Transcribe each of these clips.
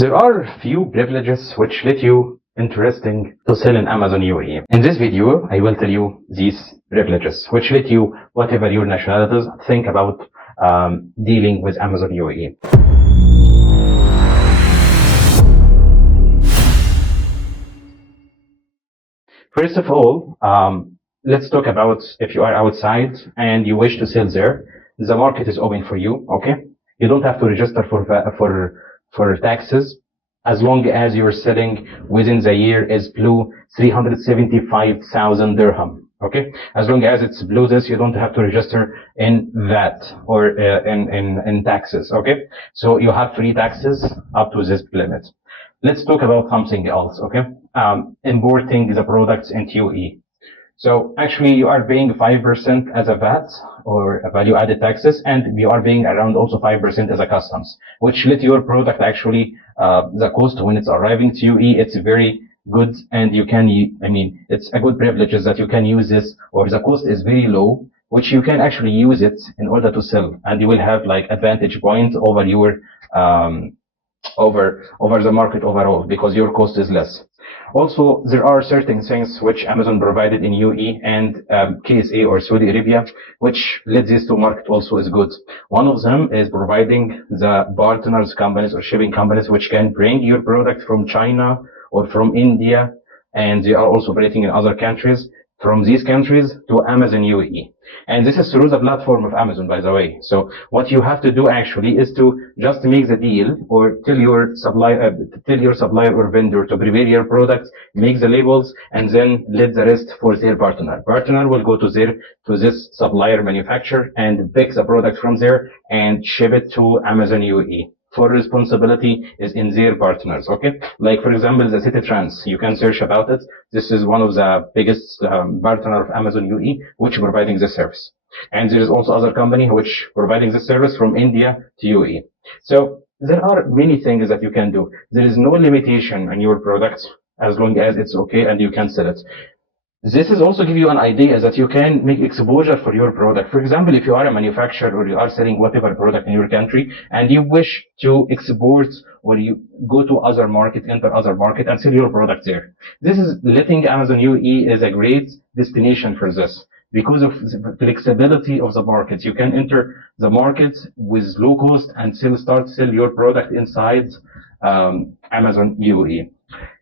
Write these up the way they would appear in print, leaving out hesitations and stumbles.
There are few privileges which let you interesting to sell in Amazon UAE. In this video, I will tell you these privileges which let you, whatever your nationality is, think about dealing with Amazon UAE. First of all, let's talk about if you are outside and you wish to sell there, the market is open for you, okay? You don't have to register for taxes as long as you're selling within the year is below 375,000 dirham, okay? As long as it's below this, you don't have to register in VAT or in taxes, okay? So you have free taxes up to this limit. Let's talk about something else, okay? Importing the products into UAE. So actually you are paying 5% as a VAT or a value added taxes, and you are paying around also 5% as a customs, which let your product actually, the cost when it's arriving to UAE, it's very good, and you can, it's a good privilege that you can use this, or the cost is very low, which you can actually use it in order to sell, and you will have like advantage point over your, over the market overall, because your cost is less. Also, there are certain things which Amazon provided in UAE and KSA or Saudi Arabia, which leads this to market also is good. One of them is providing the partners companies or shipping companies which can bring your product from China or from India, and they are also operating in other countries, from these countries to Amazon UAE. And this is through the platform of Amazon, by the way. So what you have to do actually is to just make the deal, or tell your supplier or vendor to prepare your products, make the labels, and then let the rest for their partner. Partner will go to this supplier manufacturer and pick the product from there and ship it to Amazon UAE. For responsibility is in their partners, okay? Like for example, the City Trans, you can search about it. This is one of the biggest partner of Amazon UAE, which providing this service. And there is also other company which providing this service from India to UAE. So there are many things that you can do. There is no limitation on your product as long as it's okay and you can sell it. This is also give you an idea that you can make exposure for your product. For example, if you are a manufacturer or you are selling whatever product in your country and you wish to export, or you go to other market, enter other market and sell your product there. This is letting Amazon UAE is a great destination for this. Because of the flexibility of the market, you can enter the market with low cost and start sell your product inside Amazon UAE.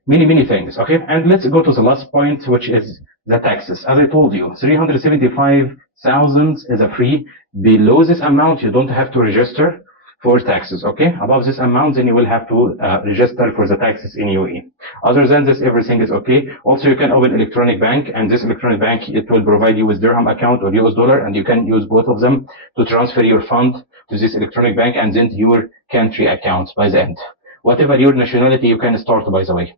Many things, okay? And let's go to the last point, which is the taxes. As I told you, 375,000 is a free. Below this amount, you don't have to register for taxes, okay? Above this amount, then you will have to register for the taxes in UAE. Other than this, everything is okay. Also, you can open electronic bank, and this electronic bank, it will provide you with dirham account or US dollar, and you can use both of them to transfer your fund to this electronic bank and then to your country account by the end. Whatever your nationality, you can start, by the way.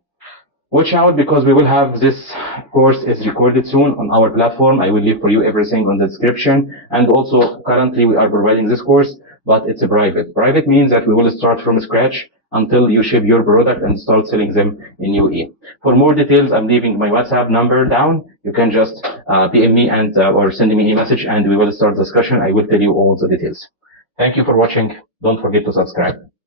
Watch out, because we will have this course is recorded soon on our platform. I will leave for you everything on the description. And also, currently we are providing this course, but it's a private. Private means that we will start from scratch until you ship your product and start selling them in UAE. For more details, I'm leaving my WhatsApp number down. You can just PM me and or send me a message, and we will start discussion. I will tell you all the details. Thank you for watching. Don't forget to subscribe.